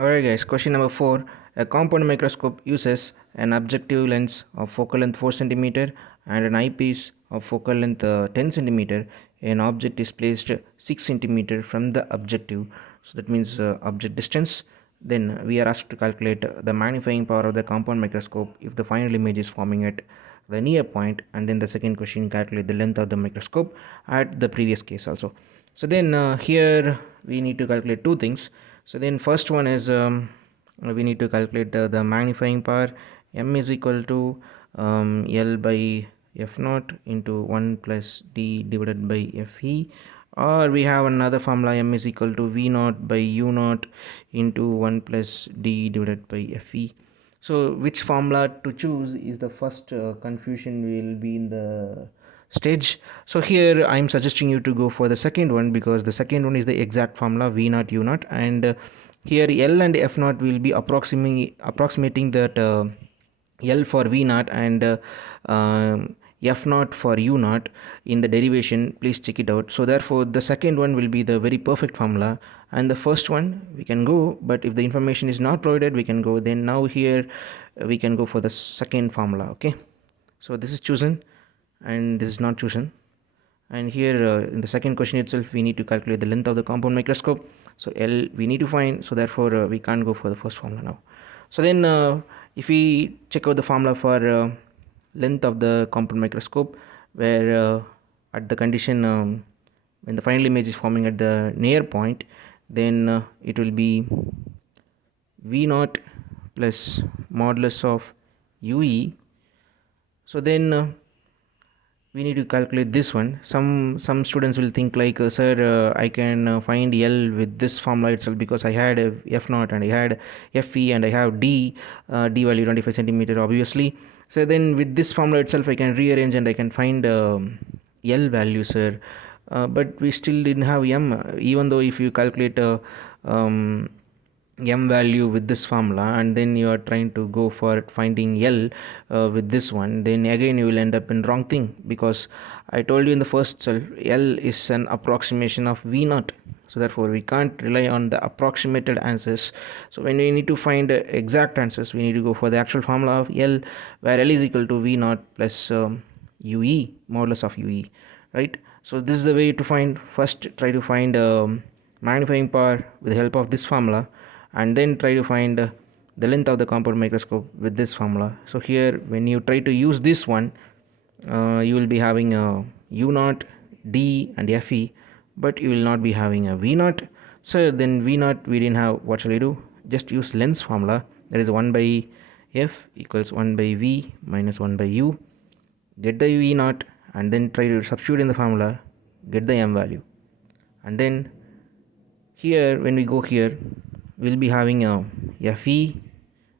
Alright guys, question number 4. A compound microscope uses an objective lens of focal length 4 cm and an eyepiece of focal length 10 cm. An object is placed 6 cm from the objective. So that means object distance. Then we are asked to calculate the magnifying power of the compound microscope if the final image is forming at the near point, and then the second question, calculate the length of the microscope at the previous case also. So then here we need to calculate two things. So then first one is we need to calculate the magnifying power. M is equal to L by f naught into 1 plus d divided by fe, or we have another formula, M is equal to v naught by u naught into 1 plus d divided by fe. So which formula to choose is the first confusion will be in the stage. So here I am suggesting you to go for the second one, because the second one is the exact formula v naught u naught, and here L and f naught will be approximating that L for v naught and f naught for u naught in the derivation. Please check it out. So therefore the second one will be the very perfect formula, and the first one we can go, but if the information is not provided we can go, then now here we can go for the second formula. Okay, so this is chosen and this is not chosen, and here in the second question itself we need to calculate the length of the compound microscope. So L we need to find, so therefore we can't go for the first formula now. So then if we check out the formula for length of the compound microscope, where at the condition when the final image is forming at the near point, then it will be v naught plus modulus of ue. So then we need to calculate this one. Some students will think like, sir, I can find L with this formula itself, because I had f naught and I had fe and I have d value 25 centimeter obviously. So then with this formula itself I can rearrange and I can find L value, sir, but we still didn't have M. Even though if you calculate M value with this formula and then you are trying to go for finding L with this one, then again you will end up in wrong thing, because I told you in the first self L is an approximation of v naught. So therefore we can't rely on the approximated answers. So when we need to find exact answers, we need to go for the actual formula of L, where L is equal to v naught plus ue, modulus of ue, right? So this is the way to find. First try to find magnifying power with the help of this formula, and then try to find the length of the compound microscope with this formula. So here when you try to use this one, you will be having a u naught, d and fe, but you will not be having a v naught. So then v naught we didn't have. What shall I do? Just use length formula, that is 1 by f equals 1 by v minus 1 by u. Get the v naught and then try to substitute in the formula, get the m value, and then here when we go here we'll be having a fe,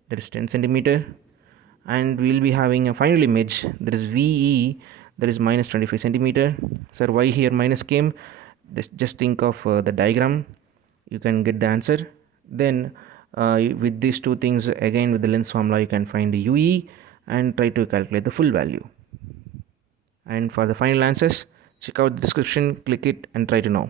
that is 10 centimeter, and we'll be having a final image, that is ve, that is minus 25 centimeter. Sir, why here minus came? Just think of the diagram, you can get the answer. Then with these two things, again with the length formula, you can find the ue and try to calculate the full value. And for the final answers, check out the description, click it and try to know.